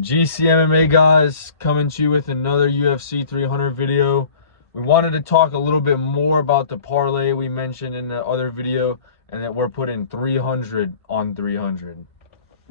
GC MMA guys, coming to you with another UFC 300 video. We wanted to talk a little bit more about the parlay we mentioned in the other video, and that we're putting 300 on 300.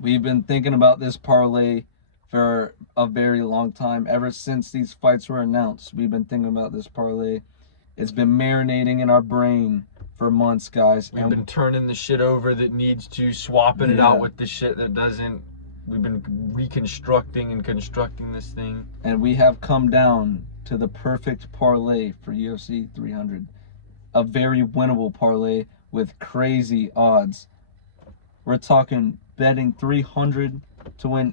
We've been thinking about this parlay for a very long time. Ever since these fights were announced, we've been thinking about this parlay. It's been marinating in our brain for months, guys. We've been turning the shit over that needs to, swapping it out with the shit that doesn't. We've been reconstructing and constructing this thing. And we have come down to the perfect parlay for UFC 300. A very winnable parlay with crazy odds. We're talking betting 300 to win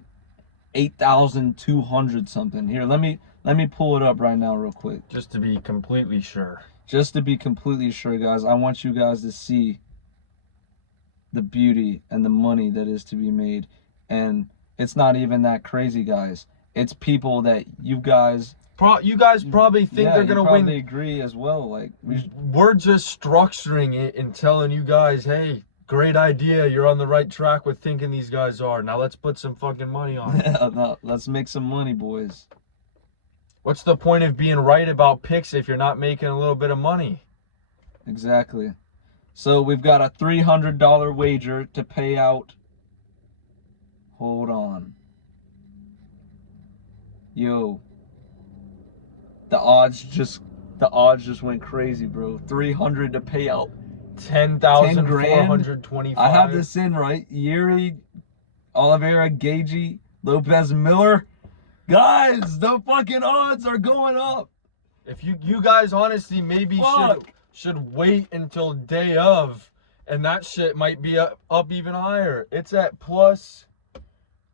8,200 something. Here, let me pull it up right now real quick. Just to be completely sure. Just to be completely sure, guys. I want you guys to see the beauty and the money that is to be made. And it's not even that crazy, guys. It's people that you guys probably think they're gonna win. Probably agree as well. Like we're just structuring it and telling you guys, hey, great idea. You're on the right track with thinking these guys are. Now let's put some fucking money on it. Yeah, no, let's make some money, boys. What's the point of being right about picks if you're not making a little bit of money? Exactly. So we've got a $300 wager to pay out. Hold on. Yo. The odds just went crazy, bro. 300 to pay out 10,425. I have this in right. Yuri, Oliveira, Gagey, Lopez, Miller. Guys, the fucking odds are going up. If you guys honestly maybe should wait until day of, and that shit might be up even higher. It's at plus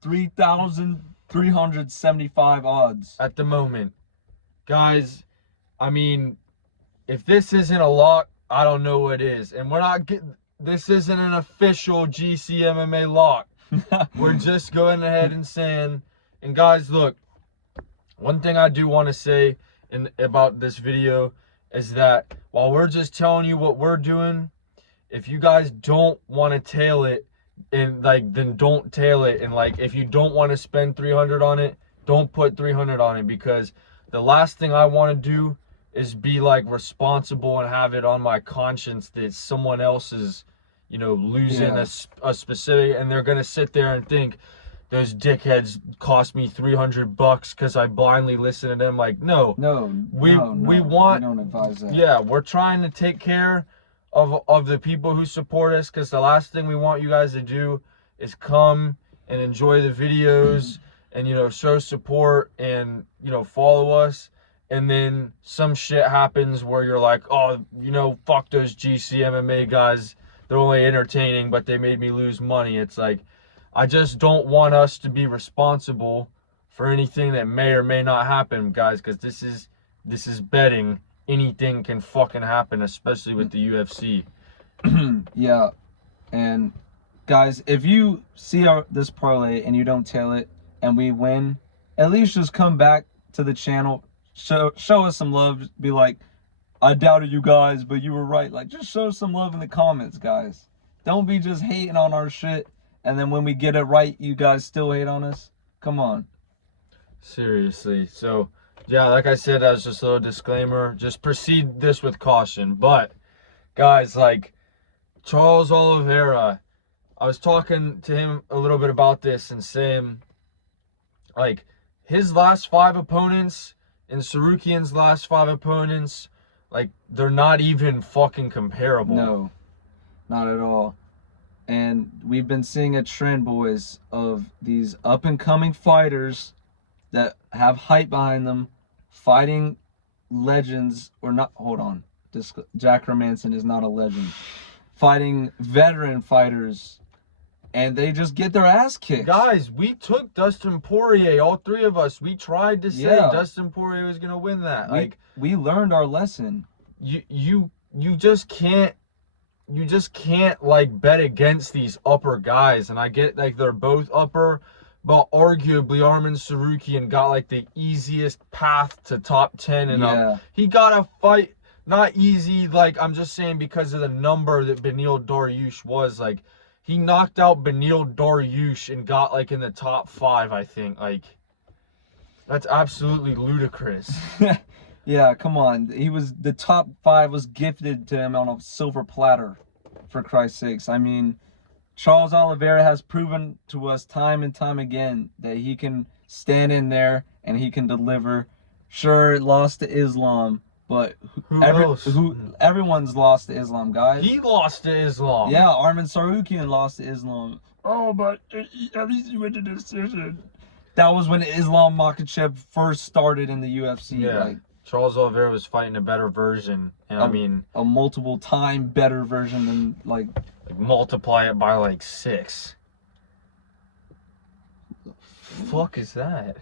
3,375 odds at the moment. Guys, I mean, if this isn't a lock, I don't know what is. And this isn't an official GC MMA lock. We're just going ahead and saying, and guys, look, one thing I do want to say about this video is that while we're just telling you what we're doing, if you guys don't want to tail it, and then don't tail it. And if you don't want to spend 300 on it, don't put 300 on it, because the last thing I want to do is be responsible and have it on my conscience that someone else is, losing a specific, and they're gonna sit there and think those dickheads cost me $300 because I blindly listen to them. We don't advise that. Yeah, we're trying to take care of the people who support us, because the last thing we want you guys to do is come and enjoy the videos and show support and follow us, and then some shit happens where you're like, oh, fuck those GC MMA guys, they're only entertaining but they made me lose money. It's I just don't want us to be responsible for anything that may or may not happen, guys, because this is betting. Anything can fucking happen, especially with the UFC. Yeah, and guys, if you see this parlay and you don't tail it and we win, at least just come back to the channel, show us some love. Be like, I doubted you guys, but you were right. Just show some love in the comments, guys. Don't be just hating on our shit, and then when we get it right, you guys still hate on us. Come on. Seriously. So yeah, like I said, that was just a little disclaimer. Just proceed this with caution. But guys, Charles Oliveira, I was talking to him a little bit about this and saying, his last 5 opponents and Sarukian's last 5 opponents, they're not even fucking comparable. No, not at all. And we've been seeing a trend, boys, of these up-and-coming fighters that have hype behind them, fighting legends, or not. Hold on, Jack Hermanson is not a legend. Fighting veteran fighters, and they just get their ass kicked. Guys, we took Dustin Poirier, all 3 of us. We tried to say Dustin Poirier was gonna win that. We learned our lesson. You just can't. You just can't bet against these upper guys, and I get they're both upper. But arguably, Arman Sarukian got the easiest path to top 10 and up. He got a fight, not easy. I'm just saying because of the number that Beneil Dariush was. he knocked out Beneil Dariush and got like in the top 5, I think. Like, that's absolutely ludicrous. Yeah, come on. The top 5 was gifted to him on a silver platter, for Christ's sakes. I mean, Charles Oliveira has proven to us time and time again that he can stand in there and he can deliver. Sure, lost to Islam, but everyone's lost to Islam, guys. He lost to Islam. Yeah, Arman Sarukian lost to Islam. Oh, but at least he went to decision. That was when Islam Makhachev first started in the UFC. Yeah. Like, Charles Oliveira was fighting a better version, and I mean, a multiple time better version than like multiply it by like 6. The fuck is that?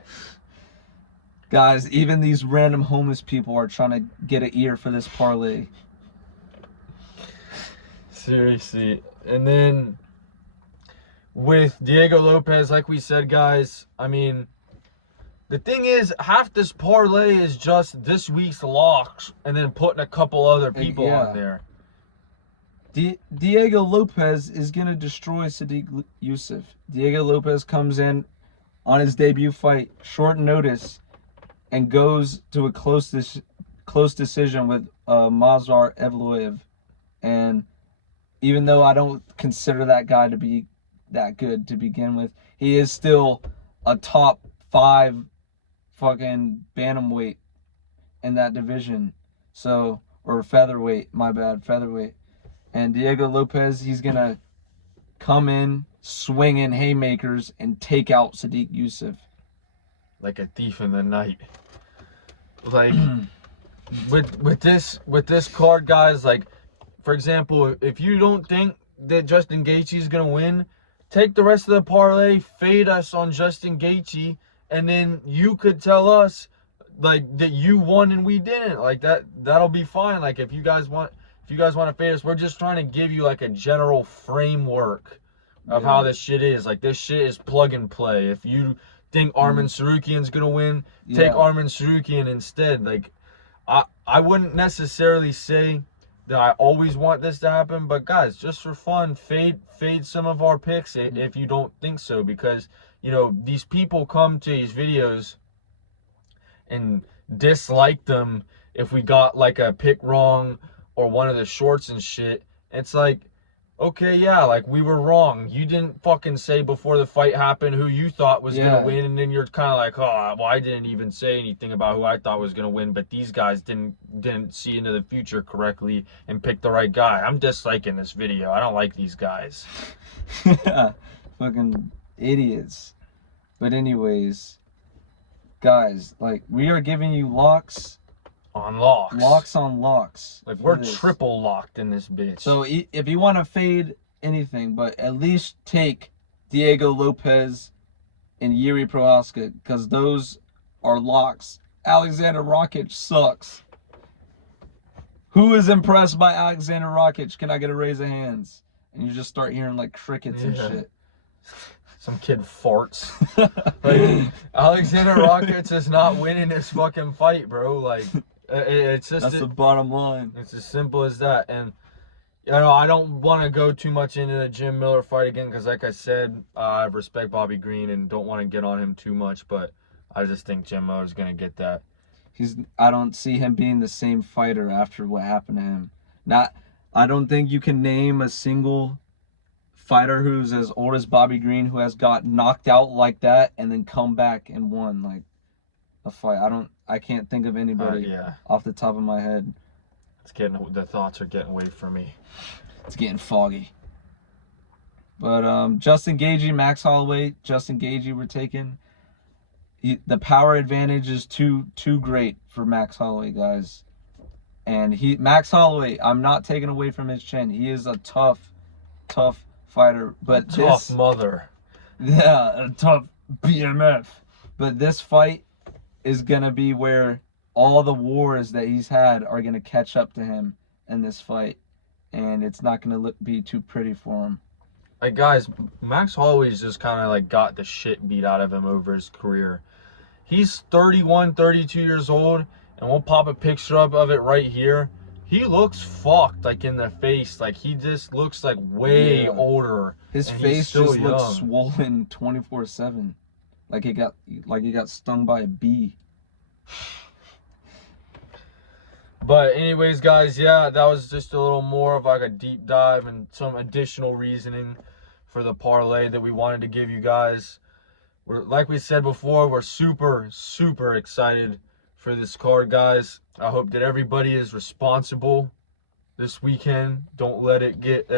Guys, even these random homeless people are trying to get an ear for this parlay. Seriously. And then with Diego Lopez, like we said, guys, I mean, the thing is, half this parlay is just this week's locks and then putting a couple other people on there. Diego Lopez is going to destroy Sadiq Youssef. Diego Lopez comes in on his debut fight, short notice, and goes to a close decision with Mazar Evloev. And even though I don't consider that guy to be that good to begin with, he is still a top 5 fucking bantamweight in that division. So, or featherweight, my bad, featherweight. And Diego Lopez, he's going to come in, swinging haymakers, and take out Sadiq Youssef. Like a thief in the night. Like, with this card, guys, like, for example, if you don't think that Justin Gaethje is going to win, take the rest of the parlay, fade us on Justin Gaethje, and then you could tell us, like, that you won and we didn't. Like, that'll be fine. Like, if you guys want to fade us, we're just trying to give you, like, a general framework of how this shit is. Like, this shit is plug and play. If you think Arman Sarukian's going to win, take Arman Sarukian instead. Like, I wouldn't necessarily say that I always want this to happen, but guys, just for fun, fade some of our picks if you don't think so, because, you know, these people come to these videos and dislike them if we got like a pick wrong or one of the shorts and shit. It's like, okay, yeah, like, we were wrong. You didn't fucking say before the fight happened who you thought was gonna win, and then you're kind of like, oh, well, I didn't even say anything about who I thought was gonna win, but these guys didn't see into the future correctly and pick the right guy. I'm disliking this video. I don't like these guys. Fucking idiots. But anyways, guys, like, we are giving you locks on locks. Locks on locks. Like, we're triple locked in this bitch. So if you want to fade anything, but at least take Diego Lopez and Yuri Prohaska, because those are locks. Alexander Rakic sucks. Who is impressed by Alexander Rakic? Can I get a raise of hands? And you just start hearing like crickets and shit. Some kid farts. Like, Alexander Rakic is not winning this fucking fight, bro. Like, it's just... That's the bottom line. It's as simple as that. And, you know, I don't want to go too much into the Jim Miller fight again, because like I said, I respect Bobby Green and don't want to get on him too much, but I just think Jim Miller's going to get that. I don't see him being the same fighter after what happened to him. I don't think you can name a single fighter who's as old as Bobby Green who has got knocked out like that and then come back and won like a fight. I can't think of anybody off the top of my head. The thoughts are getting away from me. It's getting foggy. But Justin Gaethje, Max Holloway, Justin Gaethje we're taking. The power advantage is too great for Max Holloway, guys. And Max Holloway, I'm not taking away from his chin. He is a tough fighter, but tough mother. Yeah, a tough BMF. But this fight is gonna be where all the wars that he's had are gonna catch up to him in this fight, and it's not gonna be too pretty for him. Like, guys, Max Holloway's just kind of like got the shit beat out of him over his career. He's 31, 32 years old, and we'll pop a picture up of it right here. he looks fucked, like in the face. Like he just looks like way older. His and face still just looks young. swollen 24/7, like he got stung by a bee. But anyways, guys, yeah, that was just a little more of like a deep dive and some additional reasoning for the parlay that we wanted to give you guys. We're, like we said before, we're super excited for this card, guys. I hope that everybody is responsible this weekend. Don't let it get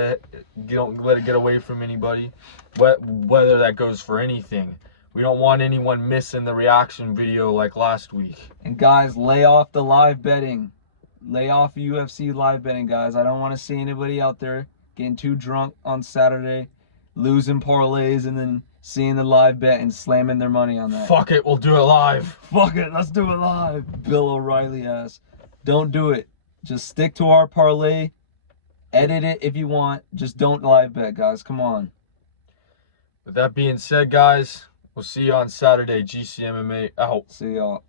away from anybody. Whether that goes for anything. We don't want anyone missing the reaction video like last week. And guys, lay off the live betting. Lay off UFC live betting, guys. I don't want to see anybody out there getting too drunk on Saturday, losing parlays, and then seeing the live bet and slamming their money on that. Fuck it, we'll do it live. Fuck it, let's do it live. Bill O'Reilly ass. Don't do it. Just stick to our parlay. Edit it if you want. Just don't live bet, guys. Come on. With that being said, guys, we'll see you on Saturday. GCMMA out. See y'all.